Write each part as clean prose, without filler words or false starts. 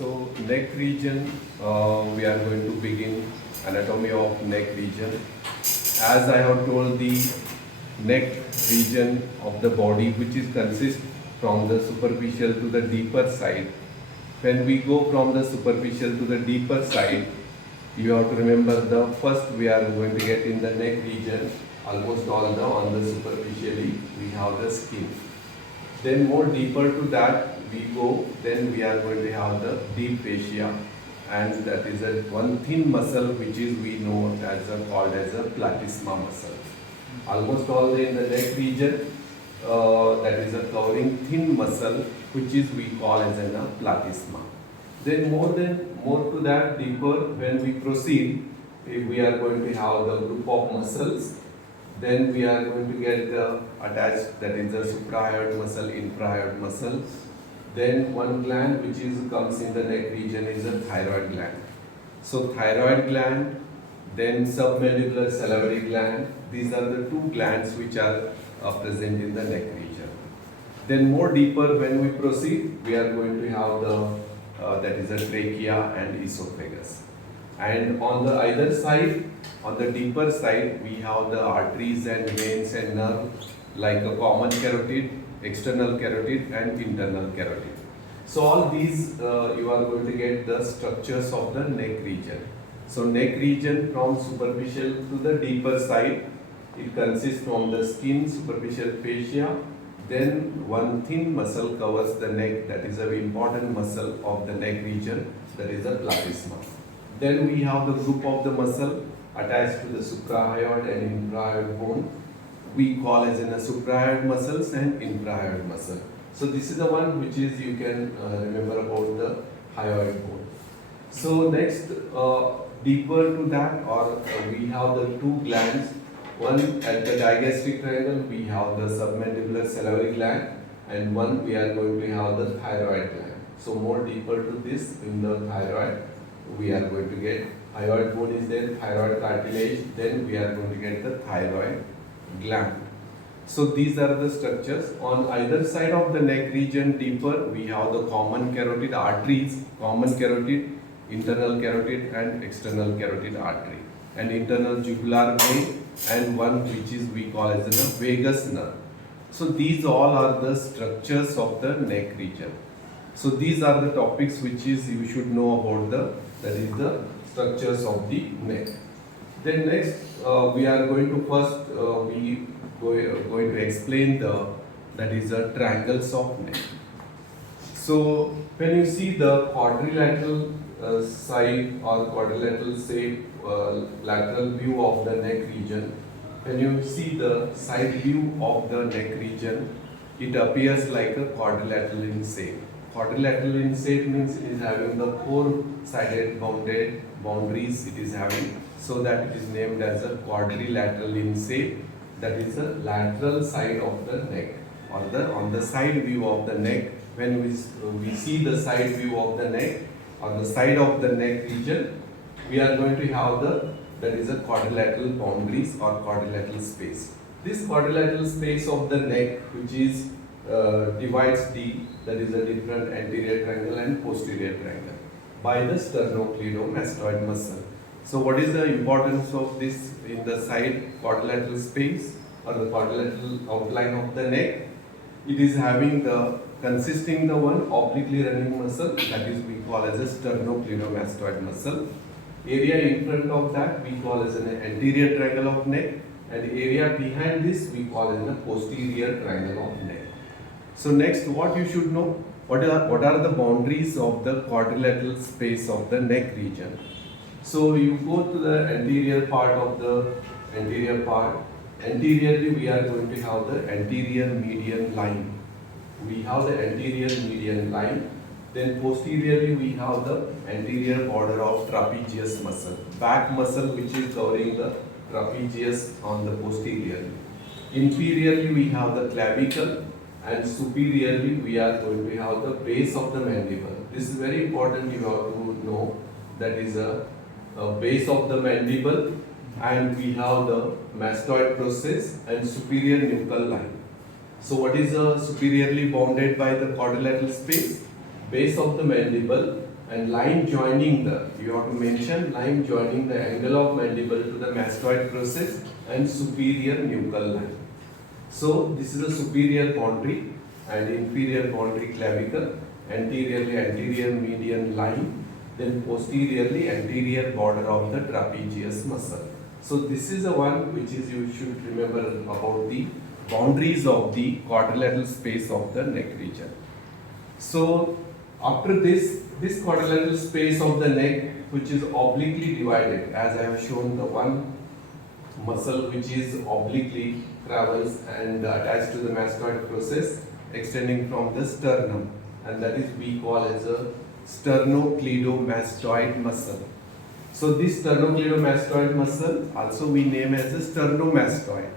So neck region, we are going to begin anatomy of neck region. As I have told, the neck region of the body, which is consist from the superficial to the deeper side. When we go from the superficial to the deeper side, you have to remember the first we are going to get in the neck region, almost all the on the superficially we have the skin. Then more deeper to that we go, then we are going to have the deep fascia, and that is a one thin muscle which is we know as a called as a platysma muscle. Almost all in the neck region, that is a covering thin muscle which is we call as a platysma. Then more to that deeper when we proceed, if we are going to have the group of muscles, then we are going to get the attached, that is the suprahyoid muscle, infrahyoid muscle. Then one gland which is comes in the neck region is a thyroid gland. So thyroid gland, then submandibular salivary gland. These are the two glands which are present in the neck region. Then more deeper when we proceed, we are going to have the that is a trachea and esophagus. And on the either side, on the deeper side, we have the arteries and veins and nerves like a common carotid, external carotid and internal carotid. So all these you are going to get the structures of the neck region. So neck region from superficial to the deeper side, it consists from the skin, superficial fascia, then one thin muscle covers the neck, that is an important muscle of the neck region, that is the platysma. Then we have the group of the muscle attached to the suprahyoid and infrahyoid bone. We call as in a suprahyoid muscles and infrahyoid muscle. So this is the one which is you can remember about the hyoid bone. So next, deeper to that, or we have the two glands. One at the digastric triangle we have the submandibular salivary gland, and one we are going to have the thyroid gland. So more deeper to this in the thyroid, we are going to get hyoid bone is there, thyroid cartilage, then we are going to get the thyroid gland. So these are the structures. On either side of the neck region deeper, we have the common carotid arteries, common carotid, internal carotid and external carotid artery, and internal jugular vein, and one which is we call as the vagus nerve. So these all are the structures of the neck region. So these are the topics which is you should know about that is the structures of the neck. Then next we are going to first going to explain that is the triangles of neck. So when you see the quadrilateral side or quadrilateral shape lateral view of the neck region, when you see the side view of the neck region, it appears like a quadrilateral in shape. Quadrilateral in shape means it is having the four-sided bounded boundaries it is having, so that it is named as a quadrilateral in shape. That is the lateral side of the neck, or the on the side view of the neck. When we see the side view of the neck, on the side of the neck region, we are going to have that is a quadrilateral boundaries or quadrilateral space. This quadrilateral space of the neck, which is divides that is a different anterior triangle and posterior triangle by the sternocleidomastoid muscle. So what is the importance of this in the side quadrilateral space or the quadrilateral outline of the neck? It is having the consisting the one obliquely running muscle, that is we call as a sternocleidomastoid muscle. Area in front of that we call as an anterior triangle of neck, and area behind this we call as the posterior triangle of neck. So next, what you should know, what are the boundaries of the quadrilateral space of the neck region. So you go to the anterior part of the anterior part. Anteriorly we are going to have the anterior median line. We have the anterior median line. Then posteriorly we have the anterior border of trapezius muscle, back muscle which is covering the trapezius on the posteriorly. Inferiorly we have the clavicle, and superiorly we are going to have the base of the mandible. This is very important, you have to know, that is a base of the mandible, and we have the mastoid process and superior nuchal line. So what is superiorly bounded by the quadrilateral space? Base of the mandible and line joining the, you have to mention line joining the angle of mandible to the mastoid process and superior nuchal line. So this is the superior boundary and inferior boundary clavicle, anteriorly anterior median line, then posteriorly anterior border of the trapezius muscle. So this is the one which is you should remember about the boundaries of the quadrilateral space of the neck region. So after this quadrilateral space of the neck, which is obliquely divided, as I have shown the one muscle which is obliquely travels and attached to the mastoid process extending from the sternum, and that is we call as a sternocleidomastoid muscle. So this sternocleidomastoid muscle also we name as a sternomastoid.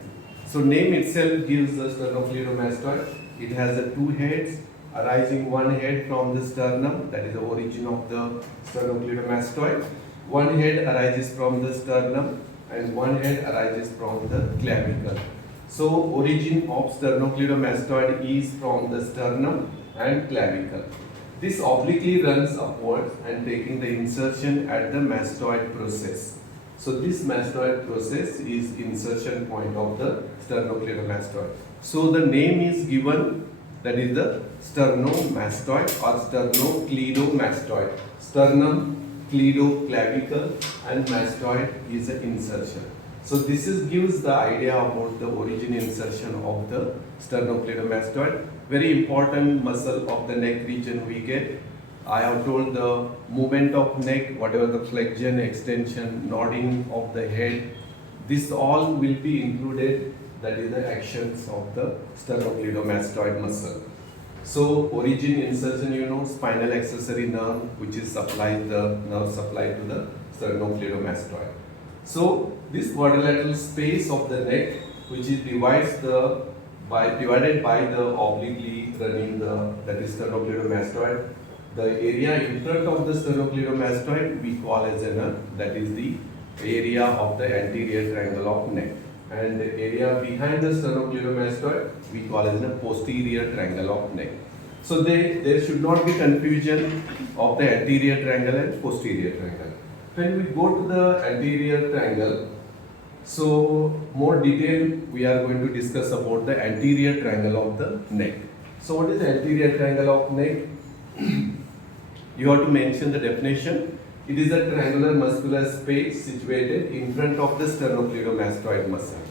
So name itself gives the sternocleidomastoid. It has the two heads arising, one head from the sternum, that is the origin of the sternocleidomastoid. One head arises from the sternum and one head arises from the clavicle. So origin of sternocleidomastoid is from the sternum and clavicle. This obliquely runs upwards and taking the insertion at the mastoid process. So this mastoid process is insertion point of the sternocleidomastoid. So the name is given, that is the sternomastoid or sternocleidomastoid. Sternum, cleido, clavicle and mastoid is the insertion. So this gives the idea about the origin insertion of the sternocleidomastoid. Very important muscle of the neck region we get. I have told the movement of neck, whatever the flexion, extension, nodding of the head, this all will be included, that is the actions of the sternocleidomastoid muscle. So origin insertion, you know, spinal accessory nerve which is supplied, the nerve supplied to the sternocleidomastoid. So this quadrilateral space of the neck, which is divided by the obliquely running the, that is sternocleidomastoid. The area in front of the sternocleidomastoid we call as that is the area of the anterior triangle of neck, and the area behind the sternocleidomastoid we call as the posterior triangle of neck. So there should not be confusion of the anterior triangle and posterior triangle. When we go to the anterior triangle, so more detail we are going to discuss about the anterior triangle of the neck. So what is the anterior triangle of neck? You have to mention the definition. It is a triangular muscular space situated in front of the sternocleidomastoid muscle.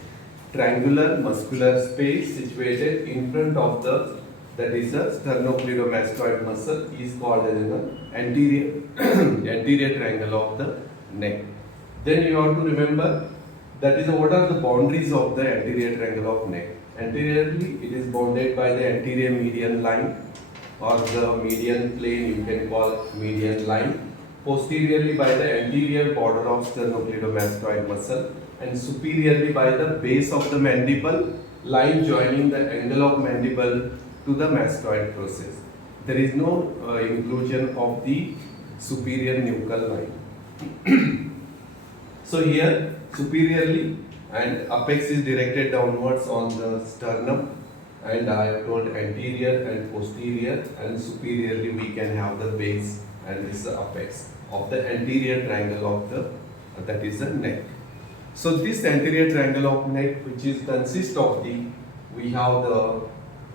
Triangular muscular space situated in front of the, that is a sternocleidomastoid muscle, is called as an anterior anterior triangle of the neck. Then you have to remember that is what are the boundaries of the anterior triangle of neck. Anteriorly it is bounded by the anterior median line or the median plane, you can call median line. Posteriorly by the anterior border of sternocleidomastoid muscle, and superiorly by the base of the mandible, line joining the angle of mandible to the mastoid process. There is no inclusion of the superior nuchal line. So here superiorly and apex is directed downwards on the sternum, and I have told anterior and posterior, and superiorly we can have the base, and this is the apex of the anterior triangle of the, that is the neck. So this anterior triangle of neck, which is consist of the, we have the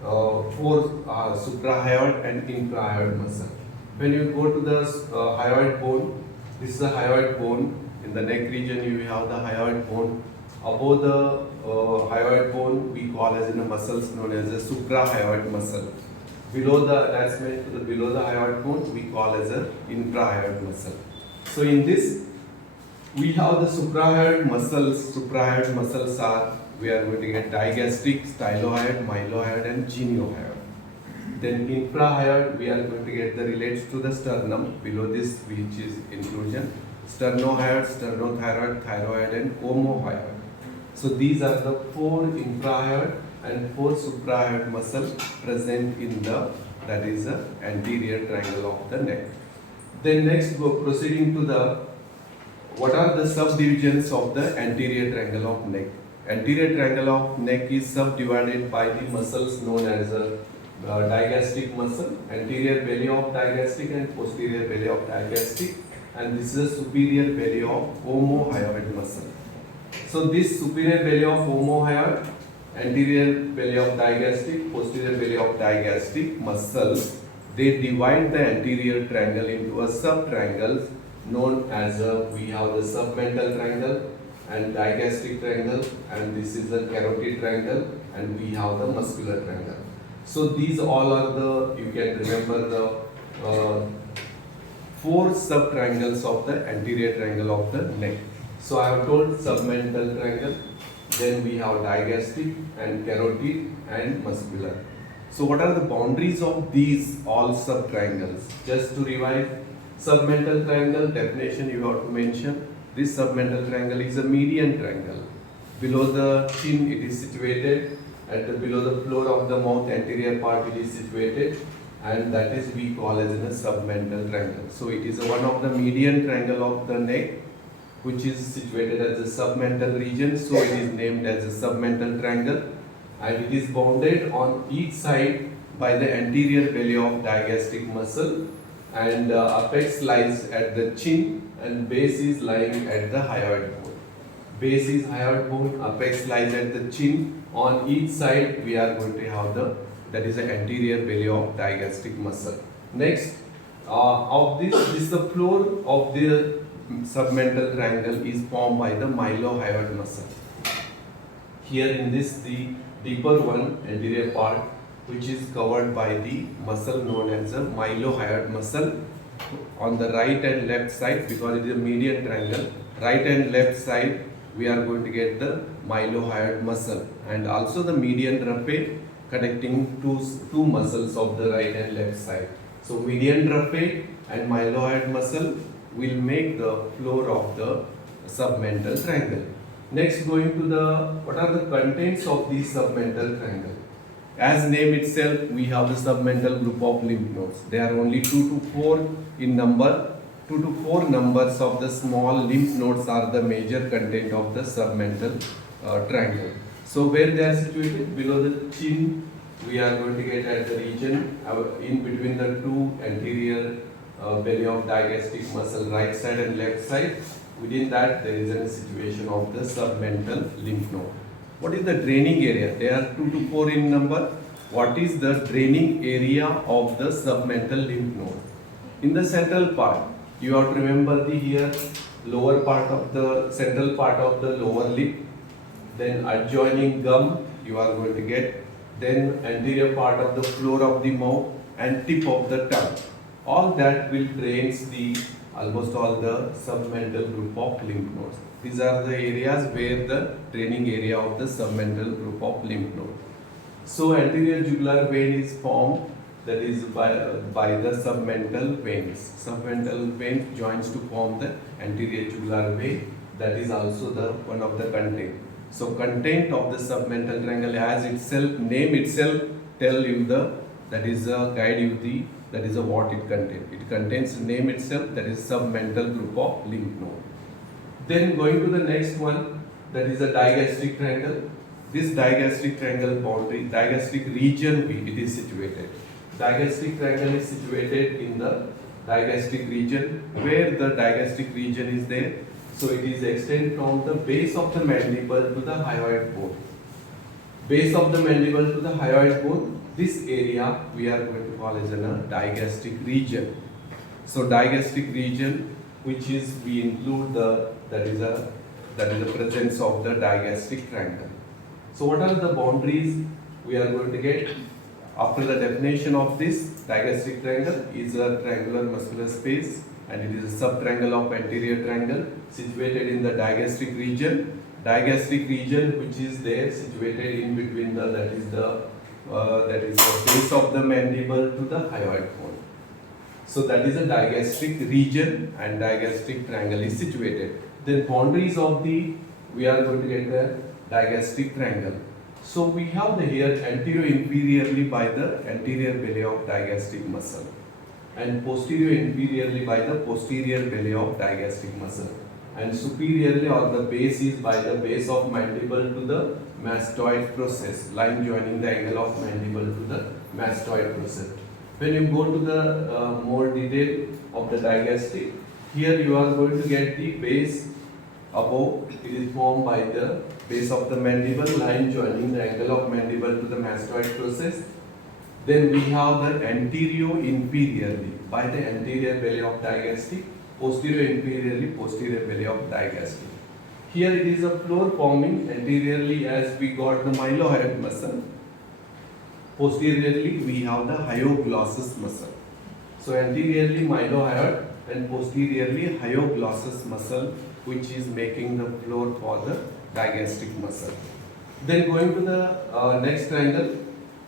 four suprahyoid and infrahyoid muscle. When you go to the hyoid bone, this is the hyoid bone. In the neck region you have the hyoid bone. Above the hyoid bone we call as in the muscles known as the suprahyoid muscle. Below the attachment to the below the hyoid bone we call as a infrahyoid muscle. So in this we have the suprahyoid muscles. Suprahyoid muscles are, we are going to get digastric, stylohyoid, mylohyoid and geniohyoid. Then infrahyoid we are going to get the relates to the sternum. Below this which is inclusion sternohyoid, sternothyroid, thyroid and omohyoid. So these are the four infrahyoid and four suprahyoid muscles present in the, that is the anterior triangle of the neck. Then next proceeding to the, what are the subdivisions of the anterior triangle of neck? Anterior triangle of neck is subdivided by the muscles known as digastric muscle, anterior belly of digastric and posterior belly of digastric, and this is a superior belly of omohyoid muscle. So this superior belly of omohyoid, anterior belly of digastric, posterior belly of digastric muscles, they divide the anterior triangle into a sub-triangles known as we have the submental triangle and digastric triangle, and this is the carotid triangle, and we have the muscular triangle. So these all are the, you can remember the 4 sub-triangles of the anterior triangle of the neck. So I have told submental triangle, then we have digastric and carotid and muscular. So what are the boundaries of these all sub-triangles? Just to revise, submental triangle definition you have to mention. This submental triangle is a median triangle. Below the chin it is situated, and below the floor of the mouth anterior part it is situated, and that is we call as in a submental triangle. So it is one of the median triangle of the neck, which is situated as a submental region, so it is named as a submental triangle, and it is bounded on each side by the anterior belly of digastric muscle, and apex lies at the chin and base is lying at the hyoid bone. Base is hyoid bone, apex lies at the chin. On each side we are going to have the, that is the anterior belly of digastric muscle. Next, of this is the floor of the submental triangle is formed by the mylohyoid muscle. Here in this, the deeper one, anterior part, which is covered by the muscle known as the mylohyoid muscle. On the right and left side, because it is a median triangle, right and left side we are going to get the mylohyoid muscle, and also the median raphe connecting two muscles of the right and left side. So median raphe and mylohyoid muscle will make the floor of the submental triangle. Next, going to the, what are the contents of the submental triangle? As name itself, we have the submental group of lymph nodes. They are only 2 to 4 in number. 2 to 4 numbers of the small lymph nodes are the major content of the submental triangle. So where they are situated? Below the chin, we are going to get at the region in between the two anterior belly of digastric muscle, right side and left side. Within that there is a situation of the submental lymph node. What is the draining area? They are 2 to 4 in number. What is the draining area of the submental lymph node? In the central part, you have to remember the here lower part of the central part of the lower lip, then adjoining gum you are going to get, then anterior part of the floor of the mouth and tip of the tongue. All that will drains the almost all the submental group of lymph nodes. These are the areas where the draining area of the submental group of lymph node. So anterior jugular vein is formed, that is by the submental veins. Submental vein joins to form the anterior jugular vein. That is also the one of the content. So content of the submental triangle, as itself name itself tell you the, that is guide you the, that is what it contains. It contains name itself, that is submental group of lymph node. Then going to the next one, that is a digastric triangle. This digastric triangle boundary, digastric region it is situated. Digastric triangle is situated in the digastric region. Where the digastric region is there? So it is extended from the base of the mandible to the hyoid bone. Base of the mandible to the hyoid bone, this area we are going to call as a digastric region. So digastric region, which is we include the, that is the presence of the digastric triangle. So what are the boundaries we are going to get? After the definition of this, digastric triangle is a triangular muscular space, and it is a subtriangle of anterior triangle situated in the digastric region. Digastric region which is there situated in between the, that is the base of the mandible to the hyoid bone. So that is a digastric region, and digastric triangle is situated. Then boundaries of the, we are going to get the digastric triangle. So we have the here anterior inferiorly by the anterior belly of digastric muscle, and posterior inferiorly by the posterior belly of digastric muscle, and superiorly or the base is by the base of mandible to the mastoid process, line joining the angle of mandible to the mastoid process. When you go to the more detail of the digastric, here you are going to get the base above. It is formed by the base of the mandible line joining the angle of mandible to the mastoid process. Then we have the anterior inferiorly by the anterior belly of digastric, posterior inferiorly posterior belly of digastric. Here it is a floor forming anteriorly as we got the mylohyoid muscle. Posteriorly we have the hyoglossus muscle. So anteriorly mylohyoid and posteriorly hyoglossus muscle, which is making the floor for the digastric muscle. Then going to the next triangle,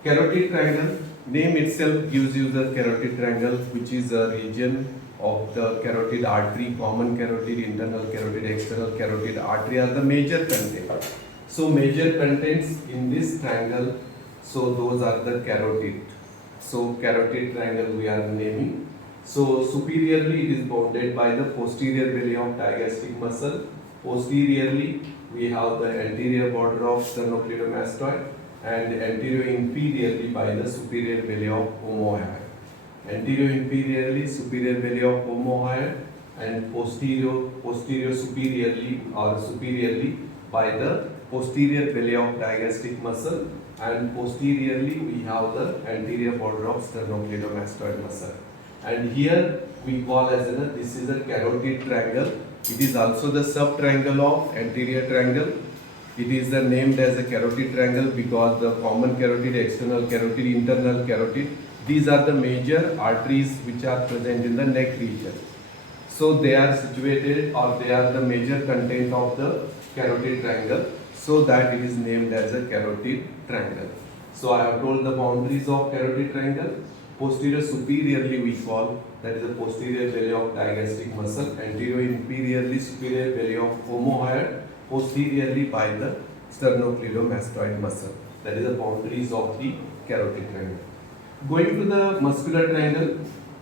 carotid triangle. Name itself gives you the carotid triangle, which is a region of the carotid artery. Common carotid, internal carotid, external carotid artery are the major contents. So major contents in this triangle, so those are the carotid. So carotid triangle we are naming. So superiorly it is bounded by the posterior belly of digastric muscle. Posteriorly we have the anterior border of sternocleidomastoid and anterior inferiorly by the superior belly of omohyoid. Anterior inferiorly superior belly of omohyoid and posterior superiorly or superiorly by the posterior belly of digastric muscle, and posteriorly we have the anterior border of sternocleidomastoid muscle. And here we call as this is a carotid triangle. It is also the sub-triangle of anterior triangle. It is named as a carotid triangle because the common carotid, external carotid, internal carotid, these are the major arteries which are present in the neck region. So they are situated, or they are the major content of the carotid triangle, so that it is named as a carotid triangle. So I have told the boundaries of carotid triangle. Posterior superiorly we call, that is the posterior belly of digastric muscle. Anterior inferiorly superior belly of omohyoid. Posteriorly by the sternocleidomastoid muscle. That is the boundaries of the carotid triangle. Going to the muscular triangle,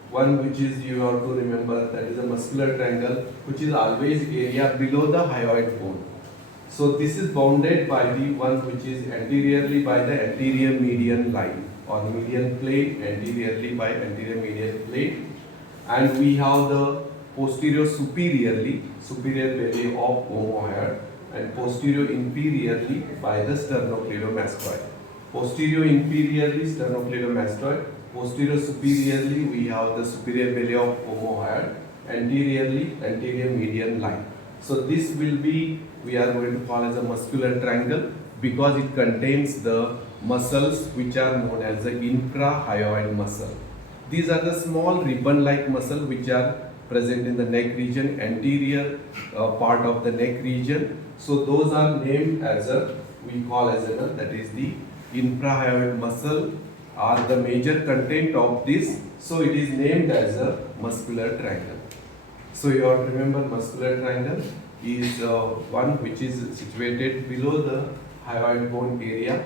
one which is you have to remember, that is a muscular triangle which is always area below the hyoid bone. So this is bounded by the one which is anteriorly by the anterior median line or median plate, anteriorly by anterior median plate, and we have the posterior superiorly superior belly of omohyoid and posterior inferiorly by the sternocleidomastoid. Posterior inferiorly sternocleidomastoid, posterior superiorly we have the superior belly of omohyoid, anteriorly anterior median line. So this will be, we are going to call as a muscular triangle because it contains the muscles which are known as the infrahyoid muscle. These are the small ribbon-like muscle which are present in the neck region, anterior part of the neck region. So those are named as we call as that is the infrahyoid muscle are the major content of this. So it is named as a muscular triangle. So you have to remember muscular triangle is one which is situated below the hyoid bone area.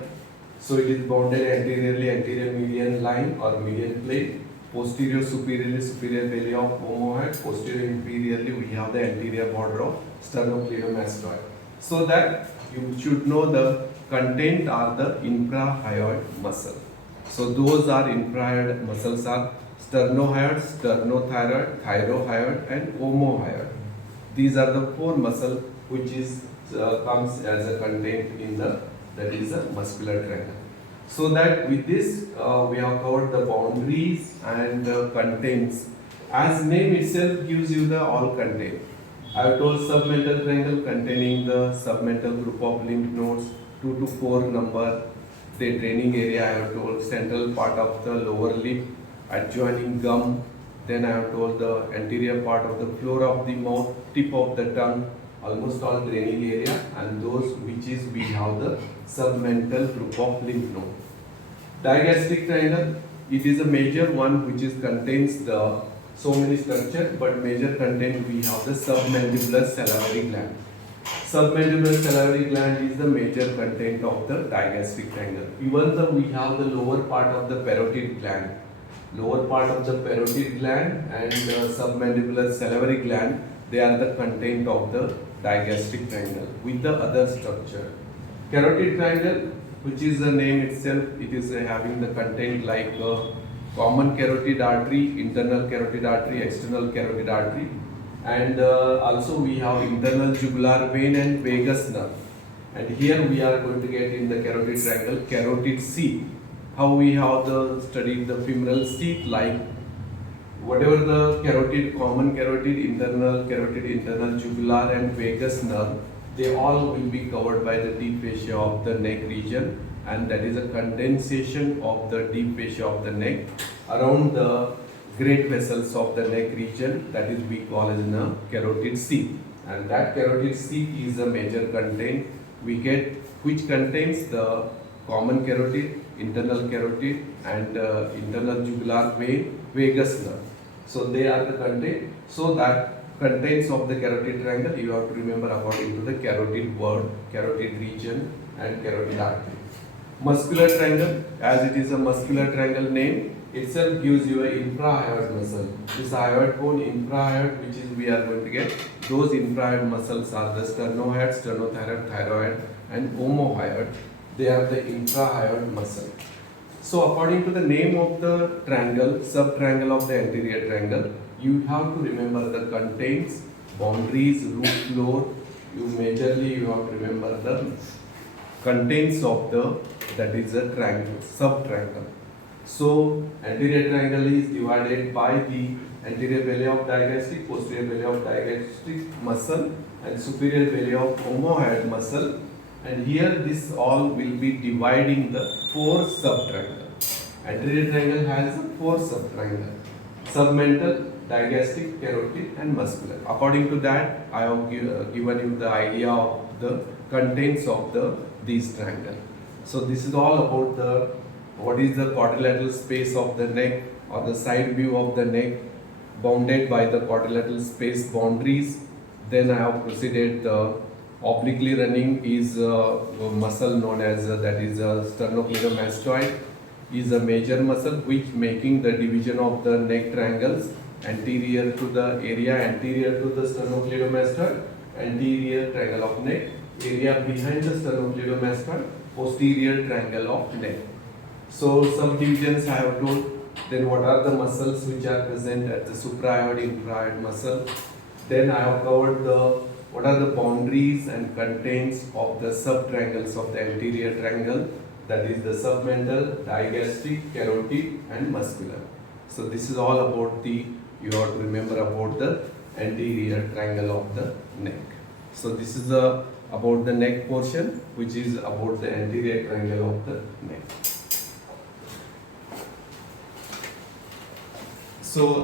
So it is bounded anteriorly anterior median line or median plate. Posterior superiorly superior belly of omohyoid. Posterior inferiorly we have the anterior border of sternocleidomastoid. So that you should know the content are the infrahyoid muscle. So those are infrahyoid muscles are sternohyoid, sternothyroid, thyrohyoid and omohyoid. These are the four muscles which is comes as a content in the, that is a muscular triangle. So that with this we have covered the boundaries and contents. As name itself gives you the all content. I have told submental triangle containing the submental group of lymph nodes, 2 to 4 number. The draining area I have told central part of the lower lip, adjoining gum. Then I have told the anterior part of the floor of the mouth, tip of the tongue, almost all draining area, and those which is we have the submental group of lymph node. Digastric triangle, it is a major one which is contains the so many structure, but major content we have the submandibular salivary gland. Submandibular salivary gland is the major content of the digastric triangle. Even though we have the lower part of the parotid gland, lower part of the parotid gland and submandibular salivary gland, they are the content of the digastric triangle with the other structure. Carotid triangle, which is the name itself. It is having the content like common carotid artery, internal carotid artery, external carotid artery, and also we have internal jugular vein and vagus nerve. And here we are going to get in the carotid triangle carotid sheath. How we have studied the femoral sheath, like whatever the carotid, common carotid, internal jugular and vagus nerve, they all will be covered by the deep fascia of the neck region, and that is a condensation of the deep fascia of the neck around the great vessels of the neck region, that is we call as a carotid sheath. And that carotid sheath is a major content we get, which contains the common carotid, internal carotid and internal jugular vein, vagus nerve. So they are the content. So that contents of the carotid triangle you have to remember according to the carotid word, carotid region and carotid artery. Muscular triangle, as it is a muscular triangle name, itself gives you an infrahyoid muscle. This hyoid bone, infrahyoid, which is we are going to get, those infrahyoid muscles are the sternohyoid, sternothyroid, thyroid and omohyoid. They are the infrahyoid muscle. So according to the name of the triangle, subtriangle of the anterior triangle, you have to remember the contents, boundaries, roof floor. You majorly have to remember the contents of the, that is a triangle, subtriangle. So anterior triangle is divided by the anterior belly of digastric, posterior belly of digastric muscle and superior belly of omohyoid muscle. And here this all will be dividing the 4 subtriangle. Anterior triangle has 4 subtriangle: submental, digastric, carotid and muscular. According to that, I have given you the idea of the contents of these triangle. So this is all about the what is the quadrilateral space of the neck or the side view of the neck bounded by the quadrilateral space boundaries. Then I have proceeded the obliquely running is a muscle known as that is a sternocleidomastoid, is a major muscle which making the division of the neck triangles anterior to the area anterior to the sternocleidomastoid, anterior triangle of neck, area behind the sternocleidomastoid, posterior triangle of neck. So subdivisions I have told. Then what are the muscles which are present at the suprahyoid, infrahyoid muscle. Then I have covered the what are the boundaries and contents of the subtriangles of the anterior triangle, that is the submental, digastric, carotid and muscular. So this is all about the, you have to remember about the anterior triangle of the neck. So this is about the neck portion, which is about the anterior triangle of the neck. So